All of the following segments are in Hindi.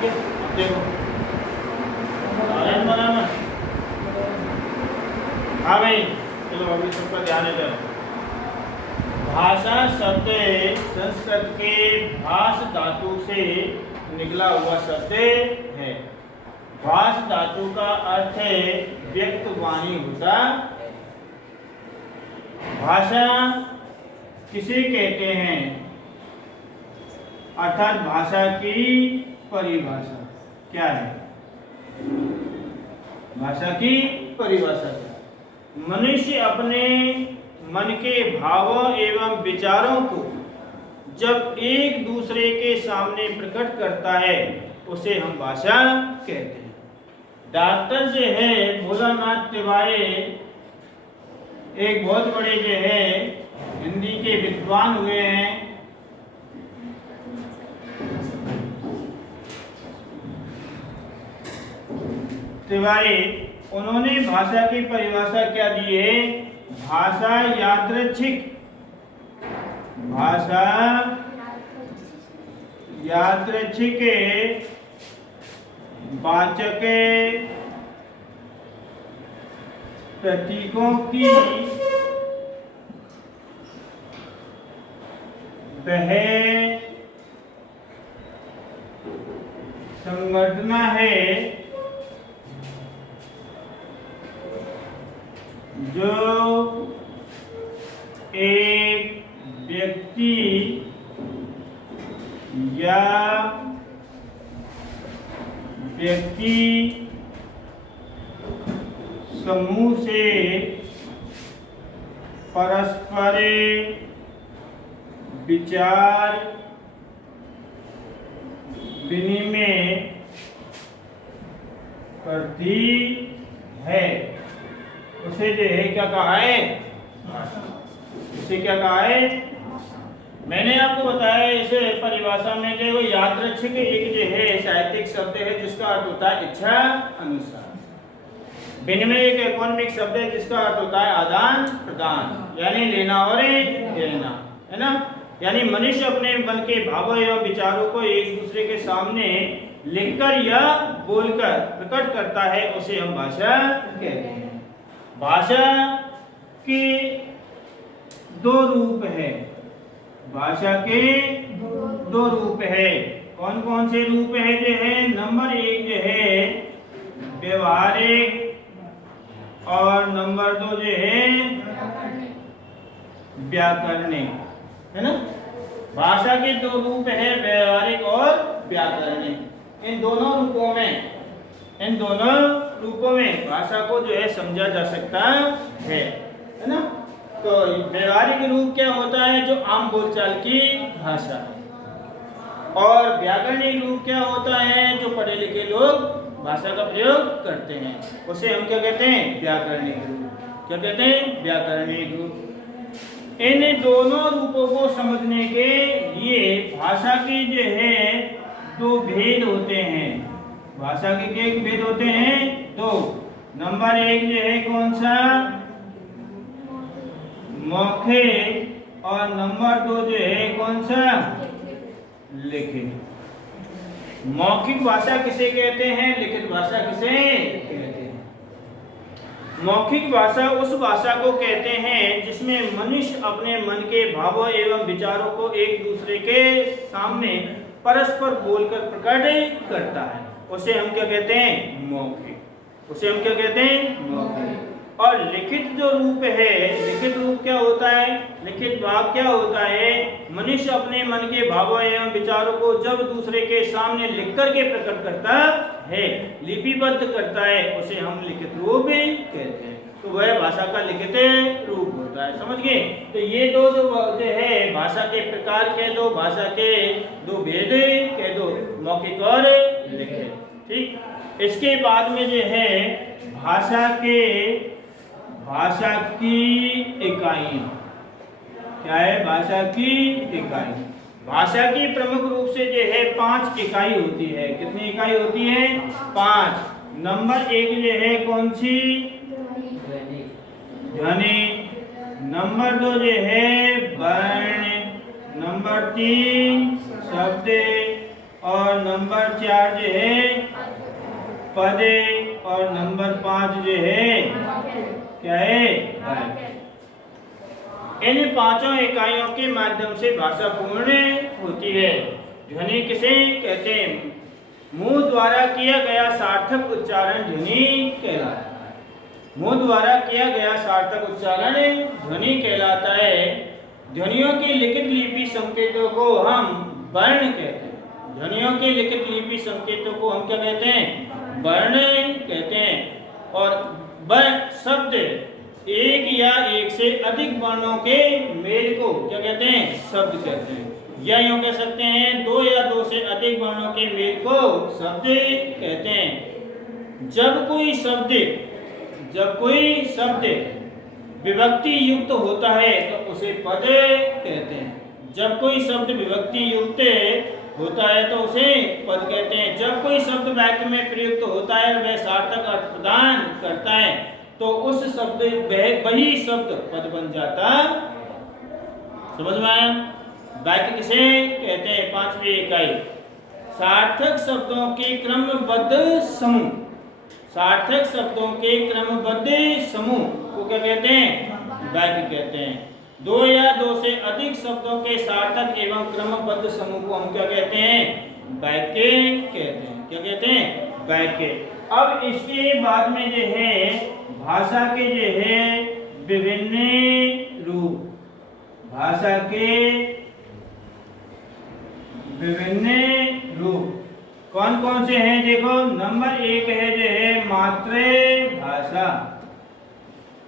ठीक है, अब देखो बनाना। हाँ भाई चलो अभी सबका ध्यान है। भाषा शब्द संस्कृत के भाष धातु से निकला हुआ शब्द है। भाष धातु का अर्थ है व्यक्त वाणी होता। भाषा किसे कहते हैं, अर्थात भाषा की परिभाषा क्या है? भाषा की परिभाषा क्या है? मनुष्य अपने मन के भावों एवं विचारों को जब एक दूसरे के सामने प्रकट करता है उसे हम भाषा कहते हैं। डॉक्टर जो है भोलानाथ तिवारी एक बहुत बड़े जो है हिंदी के विद्वान हुए हैं। तिवारी, उन्होंने भाषा की परिभाषा क्या दी है? भाषा यादृच्छिक, भाषा यादृच्छिक वाचक प्रतीकों की वह संगठना है जो एक व्यक्ति या व्यक्ति समूह से परस्पर विचार विनिमय करती है, उसे जो है क्या कहा है? उसे क्या कहा है? मैंने आपको बताया इसे परिभाषा में जो यादृच्छिक एक जो है साहित्यिक शब्द है जिसका अर्थ होता है इच्छा अनुसार। विनिमय एक इकोनॉमिक शब्द है जिसका अर्थ होता है आदान प्रदान, यानी लेना और देना, है ना। यानी मनुष्य अपने मन के भावों एवं विचारों को एक दूसरे के सामने लिखकर या बोलकर प्रकट करता है, उसे हम भाषा कहते हैं। भाषा के दो रूप है, भाषा के दो रूप है। कौन कौन से रूप है? जो है नंबर एक जो है व्यवहारिक और नंबर दो जो है व्याकरणिक, है ना। भाषा के दो रूप है, व्यवहारिक और व्याकरणिक। इन दोनों रूपों में भाषा को जो है समझा जा सकता है ना। तो व्यवहारिक रूप क्या होता है? जो आम बोलचाल की भाषा। और व्याकरणिक रूप क्या होता है? जो पढ़े लिखे लोग भाषा का प्रयोग करते हैं, उसे हम क्या कहते हैं? व्याकरणिक रूप। क्या कहते हैं? व्याकरणिक रूप। इन दोनों रूपों को समझने के लिए भाषा के जो है दो भेद होते हैं। भाषा के क्या भेद होते हैं? दो। नंबर एक जो है कौन सा? मौखिक, और नंबर दो जो है कौन सा? लिखित। मौखिक भाषा किसे कहते हैं? लिखित भाषा किसे कहते हैं? मौखिक भाषा उस भाषा को कहते हैं जिसमें मनुष्य अपने मन के भावों एवं विचारों को एक दूसरे के सामने परस्पर बोलकर प्रकट करता है, उसे हम क्या कहते हैं? मौखिक। उसे हम क्या कहते हैं? मौखिक। और लिखित जो रूप है, लिखित रूप क्या होता है? लिखित भाव क्या होता है? मनुष्य अपने मन के भावों एवं विचारों को जब दूसरे के सामने लिख करके प्रकट करता है, लिपिबद्ध करता है, उसे हम लिखित रूप कहते हैं। तो वह भाषा का लिखित रूप होता है। समझ गए? तो ये दो जो है भाषा के प्रकार कह दो, भाषा के दो भेद कह दो, मौखिक और लिखित। ठीक। इसके बाद में जो है भाषा की इकाइयाँ क्या है? भाषा की इकाई। भाषा की प्रमुख रूप से जो है 5 इकाई होती है। कितनी इकाई होती है? 5। नंबर एक जो है कौन सी? ध्वनि। नंबर 2 जो है वर्ण। नंबर 3 शब्द। और नंबर 4 जो है पद है और नंबर 5 जो है क्या है वाक्य। इन पांचों इकाइयों के माध्यम से भाषा पूर्ण होती है। ध्वनि किसे कहते हैं? मुंह द्वारा किया गया सार्थक उच्चारण ध्वनि कहलाता है। मुंह द्वारा किया गया सार्थक उच्चारण ध्वनि कहलाता है। ध्वनियों की लिखित लिपि संकेतों को हम वर्ण कहते हैं। ध्वनियों के लिखित लिपि संकेतों को हम क्या कहते हैं? वर्ण कहते हैं। और वर्ण शब्द एक या एक से अधिक वर्णों के मेल को क्या कहते हैं? शब्द कहते हैं। या यूं कह सकते हैं 2 या 2 से अधिक वर्णों के मेल को शब्द कहते हैं। जब कोई शब्द विभक्ति युक्त होता है तो उसे पद कहते हैं। जब कोई शब्द विभक्ति युक्त होता है तो उसे पद कहते हैं। जब कोई शब्द वाक्य में प्रयुक्त होता है और वह सार्थक अर्थ प्रदान करता है तो उस शब्द वही शब्द पद बन जाता। समझ में आया? वाक्य किसे कहते हैं? 5वीं इकाई सार्थक शब्दों के क्रमबद्ध समूह। सार्थक शब्दों के क्रमबद्ध समूह को क्या कहते हैं? वाक्य कहते हैं। 2 या 2 से अधिक शब्दों के सार्थक एवं क्रमबद्ध समूह को हम क्या कहते हैं? वाक्य कहते हैं। क्या कहते हैं? वाक्य। अब इसके बाद में जो है भाषा के जो है विभिन्न रूप। भाषा के विभिन्न रूप कौन कौन से हैं? देखो नंबर 1 है जो है मातृभाषा।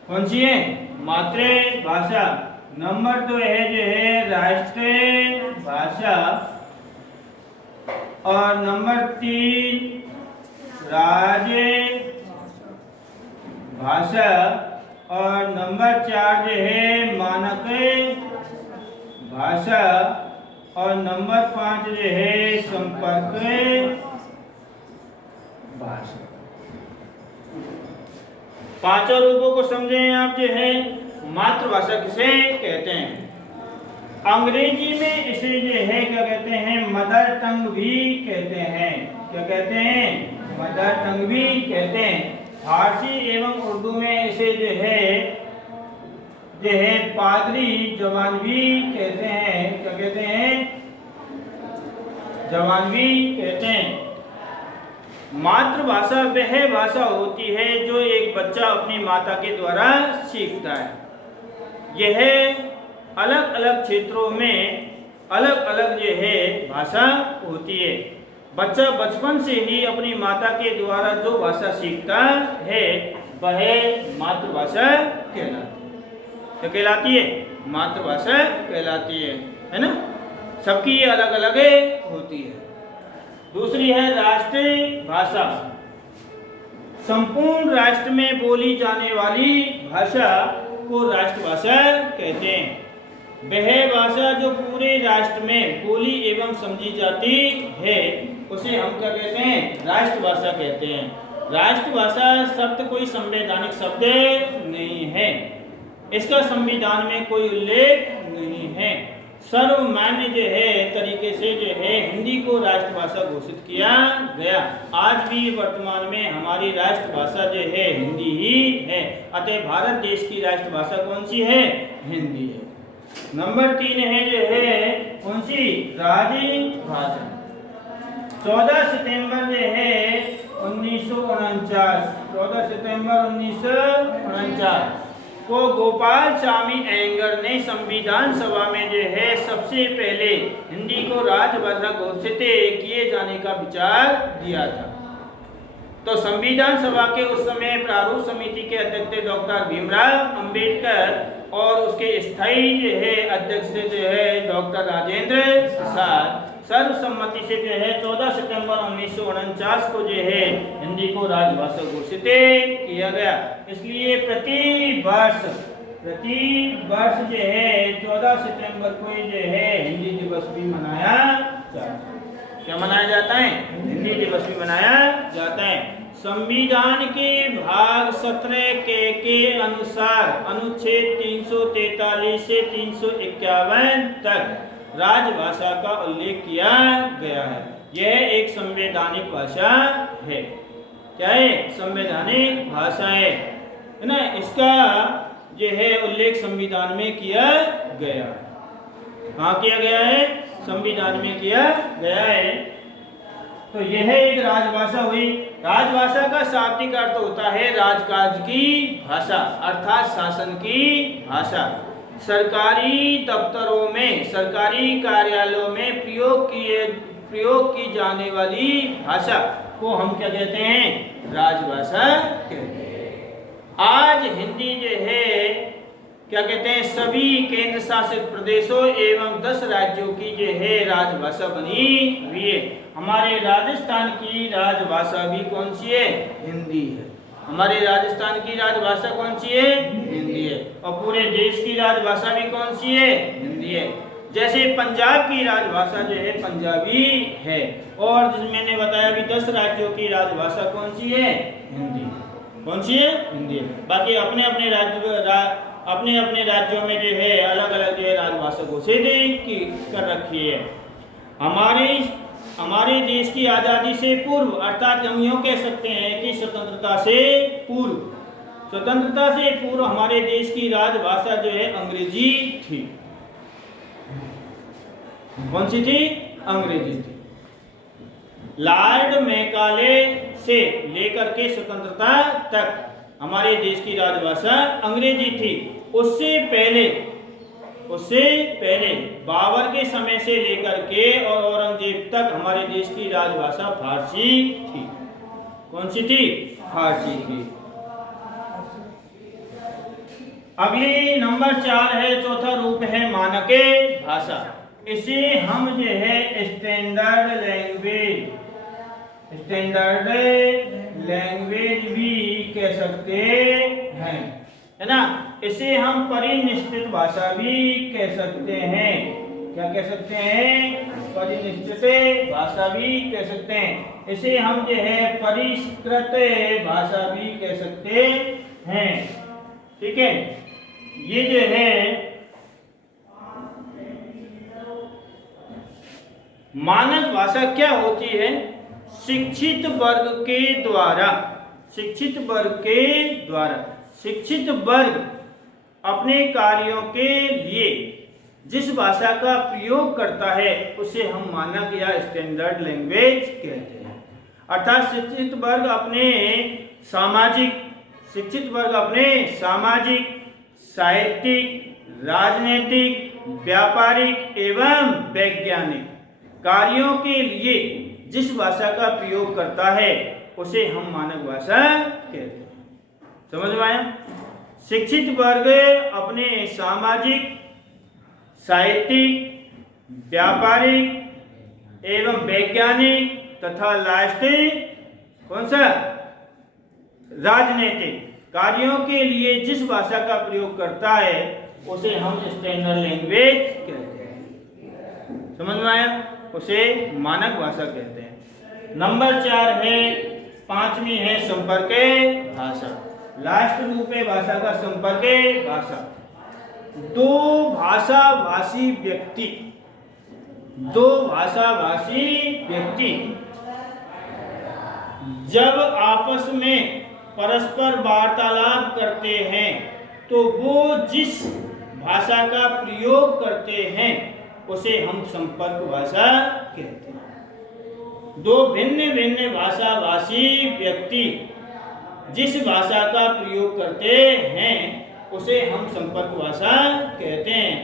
कौन सी है? मातृभाषा। नंबर 2 है जो है राष्ट्रीय भाषा और नंबर 3 राज्य भाषा और नंबर 4 जो है मानक भाषा और नंबर 5 जो है संपर्क भाषा। पांचों रूपों को समझें आप। जो है मातृभाषा किसे कहते हैं? अंग्रेजी में इसे जो है क्या कहते हैं? मदर टंग भी कहते हैं। क्या कहते हैं? मदर टंग भी कहते हैं। फारसी एवं उर्दू में इसे जो है पादरी जबान भी कहते हैं। क्या कहते हैं? जबान भी कहते हैं। मातृभाषा वह भाषा होती है जो एक बच्चा अपनी माता के द्वारा सीखता है। यह अलग अलग क्षेत्रों में अलग अलग जो है भाषा होती है। बच्चा बचपन से ही अपनी माता के द्वारा जो भाषा सीखता है वह मातृभाषा कहलाती है। क्या कहलाती है? मातृभाषा कहलाती है ना? सबकी ये अलग अलग होती है। दूसरी है राष्ट्रीय भाषा। संपूर्ण राष्ट्र में बोली जाने वाली भाषा को राष्ट्रभाषा कहते हैं। वह भाषा जो पूरे राष्ट्र में बोली एवं समझी जाती है उसे हम क्या कहते हैं? राष्ट्रभाषा कहते हैं। राष्ट्रभाषा शब्द कोई संवैधानिक शब्द नहीं है। इसका संविधान में कोई उल्लेख नहीं है। सर्वमान्य जो है तरीके से जो है हिंदी को राष्ट्रभाषा घोषित किया गया। आज भी वर्तमान में हमारी राष्ट्रभाषा जो है हिंदी ही है। अतः भारत देश की राष्ट्रभाषा कौन सी है? हिंदी है। नंबर 3 है जो है कौन सी? राजभाषा। 14 सितंबर जो है 1949 14 सितंबर 1949 को गोपाल स्वामी अयंगर ने संविधान सभा में जो है सबसे पहले हिंदी को राजभाषा घोषित किए जाने का विचार दिया था। तो संविधान सभा के उस समय प्रारूप समिति के अध्यक्ष डॉक्टर भीमराव अंबेडकर और उसके स्थायी जो है अध्यक्ष जो है डॉक्टर राजेंद्र प्रसाद सर्वसम्मति से जो है 14 सितंबर 1949 को जो है हिंदी को राजभाषा घोषित किया गया। इसलिए प्रति वर्ष जो है 14 सितंबर को जो है हिंदी दिवस भी मनाया जाता है। क्या मनाया जाता है? हिंदी दिवस भी मनाया जाता है। संविधान के भाग 17 के अनुसार अनुच्छेद 343 से 351 तक राजभाषा का उल्लेख किया गया है। यह एक संवैधानिक भाषा है। क्या है? संवैधानिक भाषा है ना। इसका जो है उल्लेख संविधान में किया गया है। कहाँ किया गया है? संविधान में किया गया है। तो यह एक राजभाषा हुई। राजभाषा का शाब्दिक अर्थ होता है राजकाज की भाषा, अर्थात शासन की भाषा। सरकारी दफ्तरों में, सरकारी कार्यालयों में प्रयोग की जाने वाली भाषा को हम क्या कहते हैं? राजभाषा कहते हैं। आज हिंदी जो है क्या कहते हैं? सभी केंद्र शासित प्रदेशों एवं 10 राज्यों की जो है राजभाषा बनी हुई है। हमारे राजस्थान की राजभाषा भी कौन सी है? हिंदी है। हमारे राजस्थान की राजभाषा कौन सी है? हिंदी है। और पूरे देश की राजभाषा भी कौन सी है? हिंदी है। जैसे पंजाब की राजभाषा जो है पंजाबी है, और मैंने बताया अभी 10 राज्यों की राजभाषा कौन सी है? हिंदी। कौन सी है? हिंदी। बाकी अपने अपने राज्यों में जो है अलग अलग जो है राजभाषा घोषित कर रखी है। हमारे देश की आज़ादी से पूर्व, अर्थात हम यूँ कह सकते हैं कि स्वतंत्रता से पूर्व हमारे देश की राजभाषा जो है अंग्रेजी थी। कौन सी थी? अंग्रेजी थी। लॉर्ड मैकाले से लेकर के स्वतंत्रता तक हमारे देश की राजभाषा अंग्रेजी थी। उससे पहले बाबर के समय से लेकर के और औरंगजेब तक हमारे देश की राजभाषा फारसी थी। कौन सी थी? फारसी थी। अगली नंबर 4 है, चौथा रूप है मानके भाषा। इसे हम जो है स्टैंडर्ड लैंग्वेज भी कह सकते हैं, है ना। इसे हम परिनिष्ठित भाषा भी कह सकते हैं। क्या कह सकते हैं? परिनिष्ठित भाषा भी कह सकते हैं। इसे हम जो है परिष्कृत भाषा भी कह सकते हैं। ठीक है। ये जो है मानक भाषा क्या होती है? शिक्षित वर्ग अपने कार्यों के लिए जिस भाषा का प्रयोग करता है उसे हम मानक या स्टैंडर्ड लैंग्वेज कहते हैं। अर्थात शिक्षित वर्ग अपने सामाजिक, साहित्यिक, राजनीतिक, व्यापारिक एवं वैज्ञानिक कार्यों के लिए जिस भाषा का प्रयोग करता है उसे हम मानक भाषा कहते हैं। समझ में आया? शिक्षित वर्ग अपने सामाजिक, साहित्यिक, व्यापारिक एवं वैज्ञानिक तथा कौन सा? राजनीतिक कार्यों के लिए जिस भाषा का प्रयोग करता है उसे हम स्टैंडर्ड लैंग्वेज कहते हैं। समझ में आया? उसे मानक भाषा कहते हैं। नंबर 4 है, 5वीं है संपर्क भाषा। लास्ट रूप है भाषा का संपर्क भाषा। दो भाषाभाषी व्यक्ति जब आपस में परस्पर वार्तालाप करते हैं तो वो जिस भाषा का प्रयोग करते हैं उसे हम संपर्क भाषा कहते हैं। दो भिन्न भाषाभाषी व्यक्ति जिस भाषा का प्रयोग करते हैं उसे हम संपर्क भाषा कहते हैं।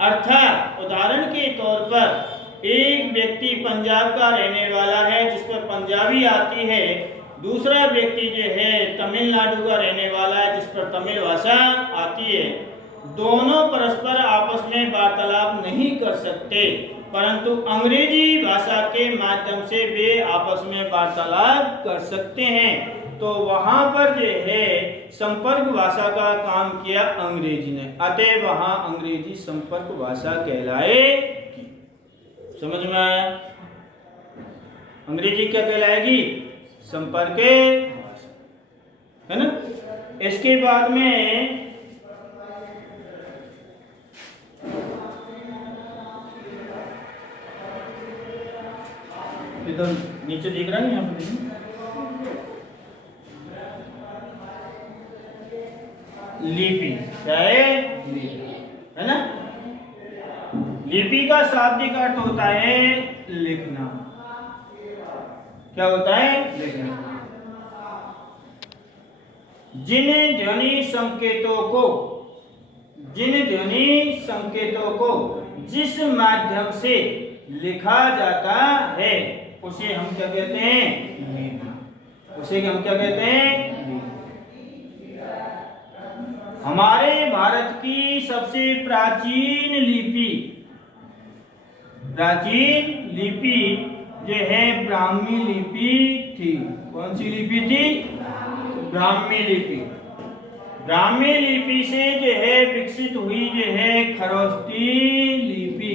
अर्थात उदाहरण के तौर पर एक व्यक्ति पंजाब का रहने वाला है जिस पर पंजाबी आती है, दूसरा व्यक्ति जो है तमिलनाडु का रहने वाला है जिस पर तमिल भाषा आती है। दोनों परस्पर आपस में वार्तालाप नहीं कर सकते, परंतु अंग्रेजी भाषा के माध्यम से वे आपस में वार्तालाप कर सकते हैं। तो वहां पर जो है संपर्क भाषा का काम किया अंग्रेजी ने, अतः वहां अंग्रेजी संपर्क भाषा कहलाएगी। समझ में आया? अंग्रेजी क्या कहलाएगी? संपर्क भाषा, है ना। इसके बाद में ये तो नीचे दिख रहा है, यहाँ पे देखिए। लिपि क्या है? लिपि है ना। लिपि का शाब्दिक अर्थ होता है लिखना। क्या होता है? लिखना। जिन ध्वनि संकेतों को जिस माध्यम से लिखा जाता है उसे हम क्या कहते हैं? लिपि। उसे हम क्या कहते हैं? हमारे भारत की सबसे प्राचीन लिपि जो है ब्राह्मी लिपि थी। कौन सी लिपि थी? ब्राह्मी लिपि। ब्राह्मी लिपि से जो है विकसित हुई जो है खरोष्ठी लिपि।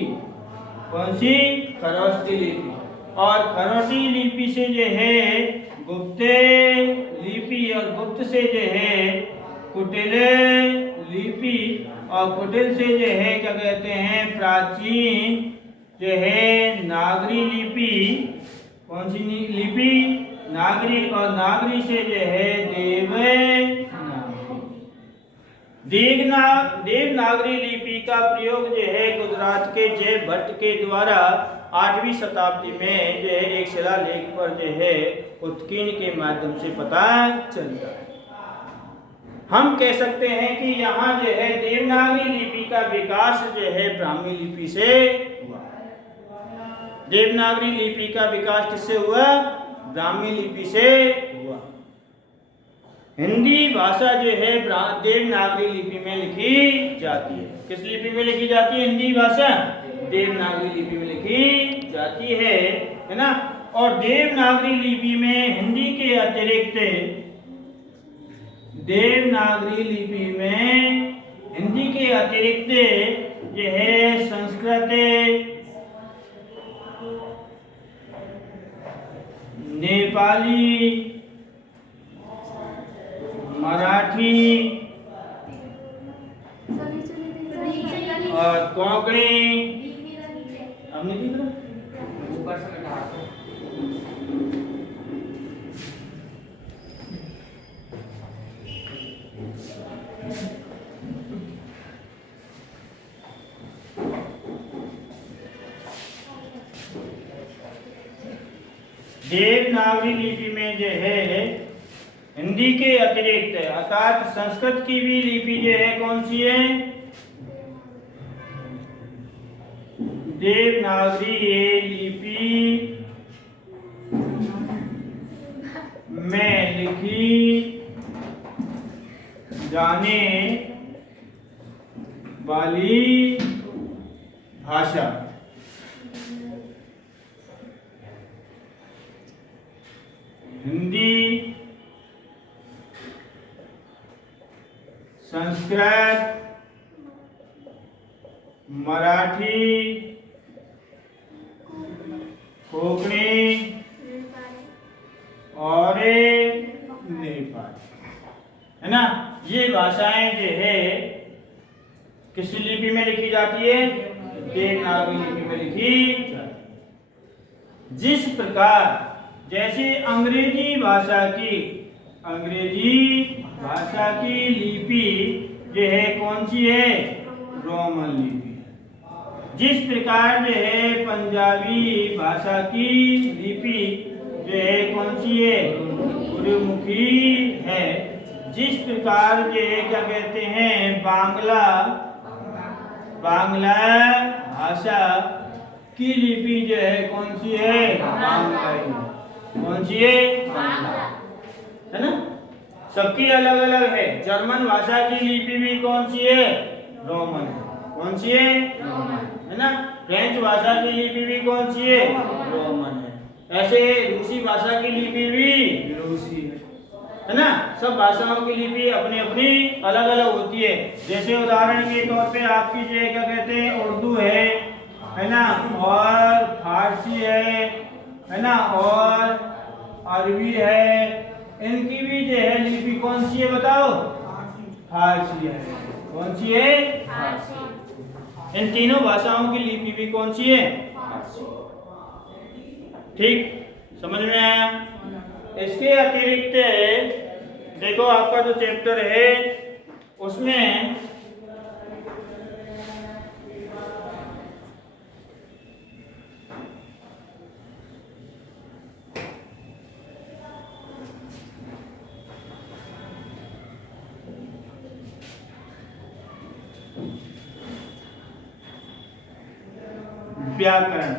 कौन सी? खरोष्ठी लिपि। और खरोष्ठी लिपि से जो है गुप्त लिपि, और गुप्त से जो है कुटिल लिपि, और कुटिल से जो है क्या कहते हैं? प्राचीन जो है नागरी लिपि। कौन सी लिपि? नागरी। और नागरी से जो है देवनागरी लिपि का प्रयोग जो है गुजरात के जय भट्ट के द्वारा 8वीं शताब्दी में जो है एक शिलालेख पर जो है उत्कीर्ण के माध्यम से पता चलता है। हम कह सकते हैं कि यहाँ जो है देवनागरी लिपि का विकास जो है ब्राह्मी लिपि से हुआ। देवनागरी लिपि का विकास किससे हुआ? ब्राह्मी लिपि से हुआ। हिंदी भाषा जो है देवनागरी लिपि में लिखी जाती है। किस लिपि में लिखी जाती है? हिंदी भाषा देवनागरी लिपि में लिखी जाती है ना। और देवनागरी लिपि में हिंदी के अतिरिक्त जो है संस्कृत, नेपाली, मराठी और कोंकणी। अब नहीं दिख रहा? देवनागरी लिपि में जो है हिंदी के अतिरिक्त अर्थात संस्कृत की भी लिपि जो है कौन सी है? देवनागरी लिपि में लिखी जाने वाली भाषा हिंदी, संस्कृत, मराठी, कोंकणी और नेपाली है ना। ये भाषाएं जो है किस लिपि में लिखी जाती है? देवनागरी लिपि में लिखी जाती है। जिस प्रकार जैसे अंग्रेजी भाषा की लिपि जो है कौन सी है? रोमन लिपि। जिस प्रकार जो है पंजाबी भाषा की लिपि जो है कौन सी है? गुरुमुखी है। जिस प्रकार जो है क्या कहते हैं बांग्ला भाषा की लिपि जो है कौन सी है? बांग्लाई। कौन सी है? है ना। सबकी अलग अलग है। जर्मन भाषा की लिपि भी कौन सी है? रोमन है। कौन सी है? रोमन है ना। फ्रेंच भाषा की लिपि भी कौन सी है? रोमन है। ऐसे रूसी भाषा की लिपि भी रूसी है ना। सब भाषाओं की लिपि अपनी अपनी अलग अलग होती है। जैसे उदाहरण के तौर पे आपकी जो क्या कहते हैं उर्दू है ना, और फारसी है ना, और अरबी है। इनकी भी जो है लिपि कौन सी है बताओ? फारसी है। कौन सी है? फारसी। इन तीनों भाषाओं की लिपि भी कौन सी है? फारसी। ठीक, समझ में आया? इसके अतिरिक्त देखो आपका जो चैप्टर है उसमें व्याकरण,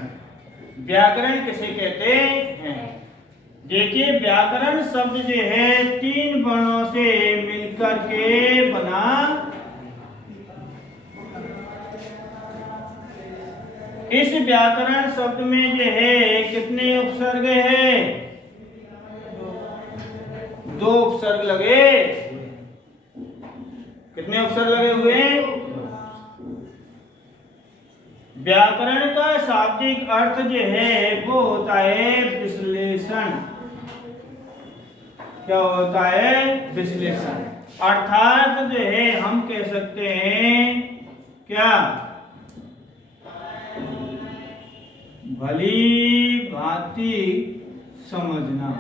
व्याकरण किसे कहते हैं? देखिए व्याकरण शब्द जो है 3 वर्णों से मिलकर के बना। इस व्याकरण शब्द में जो है कितने उपसर्ग है? 2 उपसर्ग लगे। कितने उपसर्ग लगे हुए? व्याकरण का शाब्दिक अर्थ जो है वो होता है विश्लेषण। क्या होता है? विश्लेषण। अर्थात जो है हम कह सकते हैं क्या? भली भांति समझना,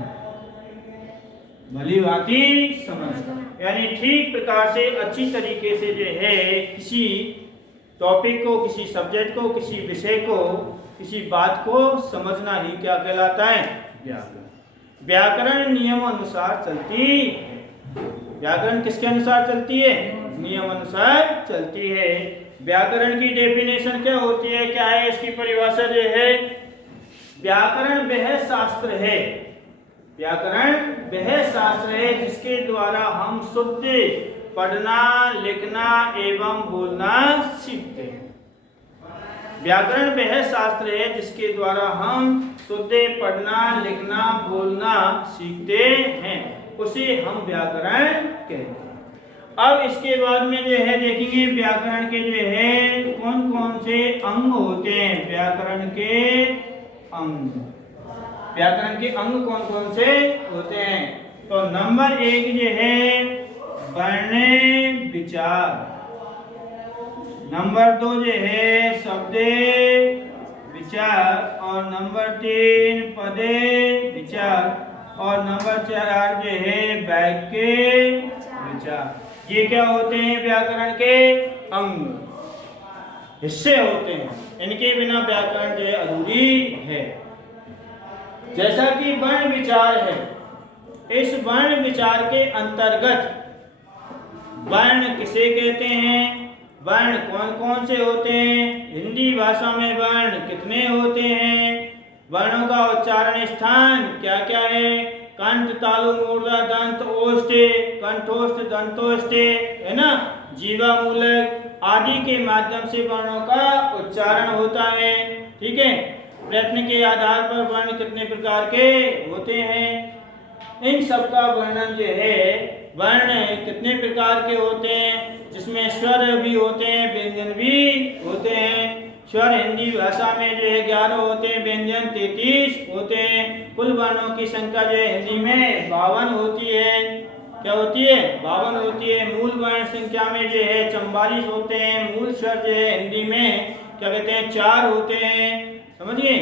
भली भांति समझना, यानी ठीक प्रकार से अच्छी तरीके से जो है किसी टॉपिक को, किसी सब्जेक्ट को, किसी विषय को, किसी बात को समझना ही क्या कहलाता है? व्याकरण। व्याकरण नियम अनुसार चलती है। व्याकरण किसके अनुसार चलती है? नियम अनुसार चलती है। व्याकरण की डेफिनेशन क्या होती है? क्या है इसकी परिभाषा जो है? व्याकरण वह शास्त्र है, व्याकरण वह शास्त्र है जिसके द्वारा हम शुद्ध पढ़ना, लिखना एवं बोलना सीखते हैं। व्याकरण वह शास्त्र है जिसके द्वारा हम शुद्ध पढ़ना, लिखना, बोलना सीखते हैं, उसे हम व्याकरण कहते हैं। अब इसके बाद में जो है देखेंगे व्याकरण के जो है कौन कौन से अंग होते हैं। व्याकरण के अंग, व्याकरण के अंग कौन कौन से होते हैं? तो नंबर 1 जो है वर्ण विचार, नंबर 2 जो है शब्द विचार, और नंबर 3 पद विचार, और नंबर 4 जो है वाक्य विचार। ये क्या होते हैं? व्याकरण के अंग, हिस्से होते हैं। इनके बिना व्याकरण जो है अधूरी है। जैसा कि वर्ण विचार है, इस वर्ण विचार के अंतर्गत वर्ण किसे कहते हैं, वर्ण कौन कौन से होते हैं, हिंदी भाषा में वर्ण कितने होते हैं, वर्णों का उच्चारण स्थान क्या क्या है, कंठ, तालु, मूर्धा, दंत, ओष्ठ, कंठोष्ठ, दंतोष्ठ, है ना, जीवा, मूलक आदि के माध्यम से वर्णों का उच्चारण होता है। ठीक है। प्रयत्न के आधार पर वर्ण कितने प्रकार के होते हैं, इन सब का वर्णन जो है, वर्ण कितने प्रकार के होते हैं, जिसमें स्वर भी होते हैं, व्यंजन भी होते हैं। स्वर हिंदी भाषा में जो है 11 होते हैं, व्यंजन 33 होते हैं। कुल वर्णों की संख्या जो है हिंदी में 52 होती है। क्या होती है? 52 होती है। मूल वर्ण संख्या में जो है 44 होते हैं। मूल स्वर जो है हिंदी में क्या कहते हैं? 4 होते हैं। समझिए।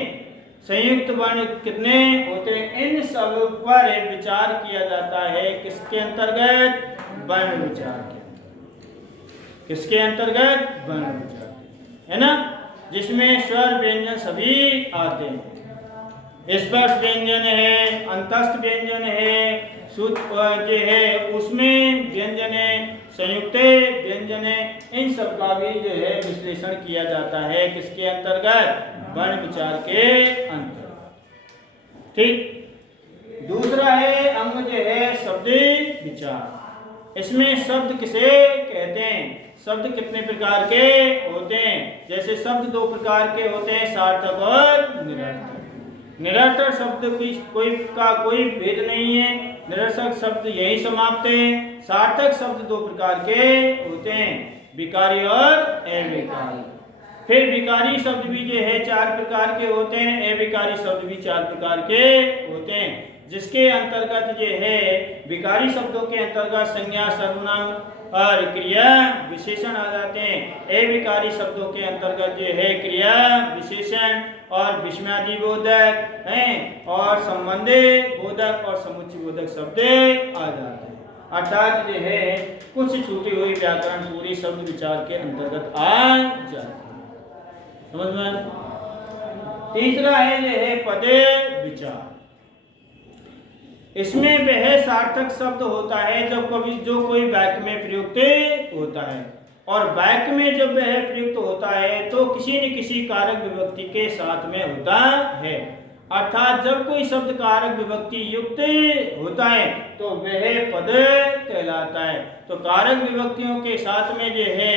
संयुक्त वर्ण कितने होते हैं? इन सब पर विचार किया जाता है। किसके अंतर्गत? वर्ण विचार के अंतर्गत। किसके अंतर्गत? वर्ण विचार के, है ना, जिसमें स्वर व्यंजन सभी आते हैं। स्पर्श व्यंजन है, अंतस्थ व्यंजन है, शुद्ध जो है उसमें व्यंजन है, संयुक्त व्यंजन है। इन सब का भी जो है विश्लेषण किया जाता है। किसके अंतर्गत? वर्ण विचार के अंतर्गत। ठीक। दूसरा है अंग जो है शब्द विचार। इसमें शब्द किसे कहते हैं? शब्द कितने प्रकार के होते हैं? जैसे शब्द 2 प्रकार के होते हैं, सार्थक और निरर्थक। निरर्थक शब्द की कोई भेद नहीं है, निरर्थक शब्द यही समाप्त है। सार्थक शब्द 2 प्रकार के होते हैं, विकारी और अविकारी। फिर विकारी शब्द भी जो है 4 प्रकार के होते हैं, अविकारी शब्द भी 4 प्रकार के होते हैं, जिसके अंतर्गत जो है विकारी शब्दों के अंतर्गत संज्ञा, सर्वनाम और क्रिया विशेषण आ जाते हैं। अविकारी शब्दों के अंतर्गत जो है क्रिया, विशेषण और विस्मयादि बोधक हैं और संबंधी बोधक और समुच्चय बोधक शब्द आ जाते हैं। अर्थात जो है कुछ छूटी हुई व्याकरण पूरी शब्द विचार के अंतर्गत आ जाती है। समझ में? तीसरा है जो है पद विचार। इसमें वह सार्थक शब्द होता है जब कभी जो कोई वाक्य में प्रयुक्त होता है, और वाक्य में जब वह प्रयुक्त होता है तो किसी न किसी कारक विभक्ति के साथ में होता है। अर्थात जब कोई शब्द कारक विभक्ति युक्त होता है तो वह पद कहलाता है। तो कारक विभक्तियों के साथ में जो है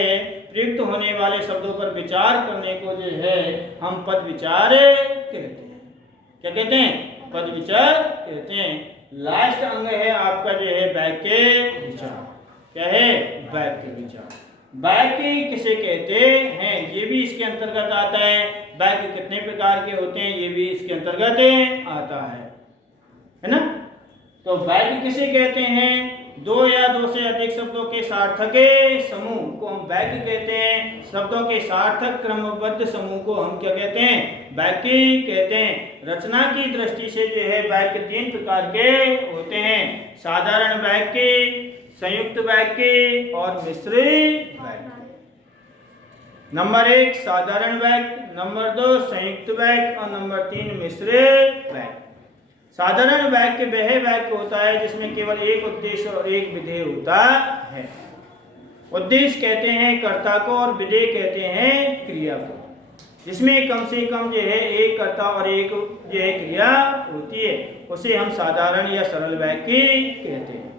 प्रयुक्त होने वाले शब्दों पर विचार करने को जो है हम पद विचार कहते हैं। क्या कहते हैं? पद विचार कहते हैं। लास्ट अंग है आपका जो है वाक्य विचार। क्या है? वाक्य विचार। वाक्य किसे कहते हैं ये भी इसके अंतर्गत आता है। वाक्य कितने प्रकार के होते हैं ये भी इसके अंतर्गत आता है ना? तो वाक्य किसे कहते हैं? दो या दो से अधिक शब्दों के सार्थक समूह को हम वाक्य कहते हैं। शब्दों के सार्थक क्रमबद्ध समूह को हम क्या कहते हैं? वाक्य कहते हैं। रचना की दृष्टि से जो है वाक्य तीन प्रकार के होते हैं: साधारण वाक्य, संयुक्त वाक्य और मिश्र वाक्य। नंबर 1 साधारण वाक्य, नंबर 2 संयुक्त वाक्य और नंबर 3 मिश्र वाक्य। साधारण वाक्य वह वाक्य होता है जिसमें केवल एक उद्देश्य और एक विधेय होता है। उद्देश्य कहते हैं कर्ता को और विधेय कहते हैं क्रिया को, जिसमें कम से कम जो है एक कर्ता और एक जो है क्रिया होती है, उसे हम साधारण या सरल वाक्य कहते हैं।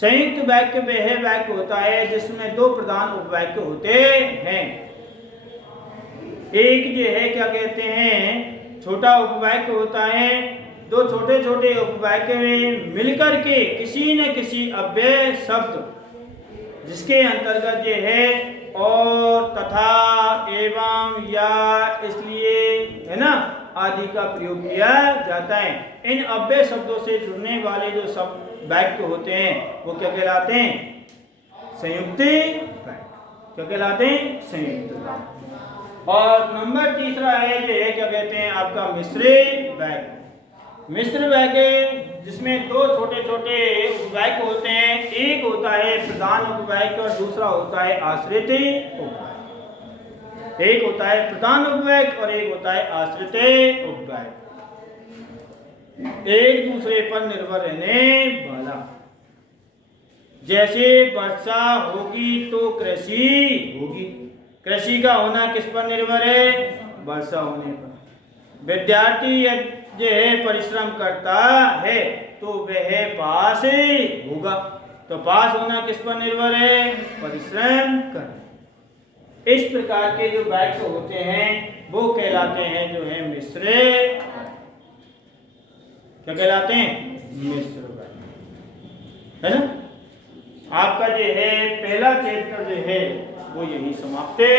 संयुक्त वाक्य वह वाक्य होता है जिसमें दो प्रधान उपवाक्य होते हैं। एक जो है क्या कहते हैं छोटा उपवाक्य होता है। दो छोटे छोटे उपवाक्य में मिलकर के किसी न किसी अव्यय शब्द जिसके अंतर्गत जो है और, तथा, एवं, या, इसलिए, है ना, आदि का प्रयोग किया जाता है। इन अव्यय शब्दों से जुड़ने वाले जो शब्द वाक्य होते हैं वो क्या कहलाते हैं? संयुक्त वाक्य। क्या कहलाते हैं? संयुक्त वाक्य। और नंबर तीसरा है जो है क्या कहते हैं आपका मिश्र वाक्य। मिश्र वाक्य जिसमें दो छोटे छोटे उपवाक्य होते हैं। एक होता है प्रधान उपवाक्य और दूसरा होता है आश्रित उपवाक्य। एक होता है प्रधान उपवाक्य और एक होता है आश्रित उपवाक्य। एक दूसरे पर निर्भर रहने वाला। जैसे वर्षा होगी तो कृषि होगी। कृषि का होना किस पर निर्भर है? वर्षा होने पर। विद्यार्थी जो है परिश्रम करता है तो वह पास होगा। तो पास होना किस पर निर्भर है? परिश्रम कर। इस प्रकार के जो वाक्य होते हैं वो कहलाते हैं जो है मिश्र। क्या कहलाते हैं? मिश्र वाक्य, है ना? आपका जो है पहला चैप्टर जो है वो यही समाप्त है।